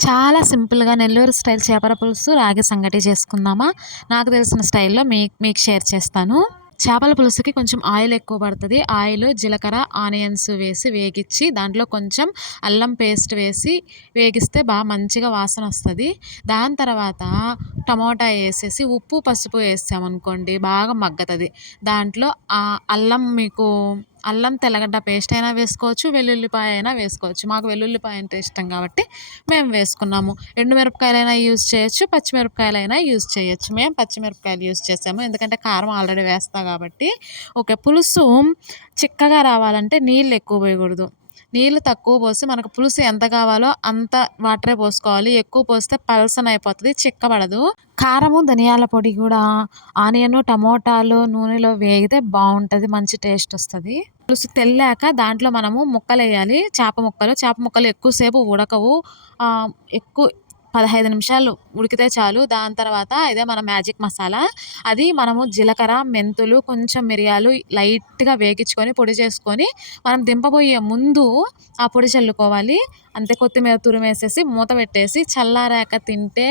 చాలా సింపుల్‌గా నెల్లూరు స్టైల్ చేపల పులుసు, రాగి సంగటి చేసుకుందామా? నాకు తెలిసిన స్టైల్‌లో మీకు షేర్ చేస్తాను. చేపల పులుసుకి కొంచెం ఆయిల్ ఎక్కువ పడతది. ఆయిలు, జీలకర్ర, ఆనియన్స్ వేసి వేగిచ్చి దాంట్లో కొంచెం అల్లం పేస్ట్ వేసి వేగిస్తే మంచిగా వాసనొస్తది. దాని తర్వాత టమోటా ఏసేసి ఉప్పు, పసుపు ఏసామనుకోండి బాగా మగ్గతది. దాంట్లో అల్లం, తెల్లగడ్డ పేస్ట్ అయినా వేసుకోవచ్చు, వెల్లుల్లిపాయ అయినా వేసుకోవచ్చు. మాకు వెల్లుల్లిపాయ అంటే ఇష్టం కాబట్టి మేము వేసుకున్నాము. ఎండుమిరపకాయలైనా యూజ్ చేయొచ్చు, పచ్చిమిరపకాయలైనా యూజ్ చేయొచ్చు. మేము పచ్చిమిరపకాయలు యూజ్ చేసాము. ఎందుకంటే కారం ఆల్రెడీ వేస్తా కాబట్టి. ఓకే. పులుసు చిక్కగా రావాలంటే నీళ్ళు ఎక్కువ పోయకూడదు. నీళ్ళు తక్కువ పోసి మనకు పులుసు ఎంత కావాలో అంత వాటరే పోసుకోవాలి. ఎక్కువ పోస్తే పలసనయిపోతది, చిక్కబడదు. కారము, ధనియాల పొడి కూడా ఆనియను, టమోటాలు నూనెలో వేగితే బావుంటది. మంచి టేస్టొస్తది. పులుసు తెల్లాక దాంట్లో మనము ముక్కలెయ్యాలి. చేప ముక్కలు ఎక్కువ సేపు ఉడకవు. ఎక్కువ 15 నిమిషాలు ఉడికితే చాలు. దాని తర్వాత ఇదే మన మ్యాజిక్ మసాలా. అది మనము జీలకర్ర, మెంతులు, కొంచెం మిరియాలు లైట్‌గా వేగించుకొని, పొడి చేసుకొని, మనం దింపబోయే ముందు ఆ పొడి చల్లుకోవాలి. అంతే. కొత్తిమీర తురిమేసేసి, మూత పెట్టేసి చల్లారాక తింటే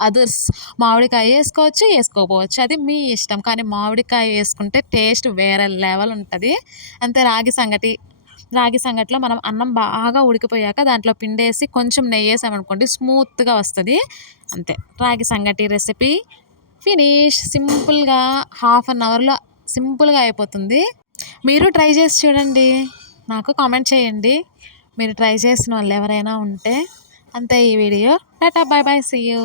అదుర్స్. మామిడికాయ ఏసుకోవచ్చు, ఏసుకోకపోవచ్చు. అది మీ ఇష్టం. కానీ మామిడికాయ ఏసుకుంటే టేస్ట్ వేరే లెవెల్ ఉంటది. అంతే. రాగి సంగటిలో మనం అన్నం బాగా ఉడికిపోయాక దాంట్లో పిండేసి కొంచెం నెయ్యేసామనుకోండి స్మూత్‌గా వస్తది. అంతే. రాగి సంగటి రెసిపీ ఫినిష్. సింపుల్‌గా హాఫ్ అన్ అవర్‌లో సింపుల్‌గా అయిపోతుంది. మీరు ట్రై చేసి చూడండి. నాకు కామెంట్ చేయండి. మీరు ట్రై చేసిన వాళ్ళు ఎవరైనా ఉంటే. అంతే ఈ వీడియో. టాటా. Bye bye. See you.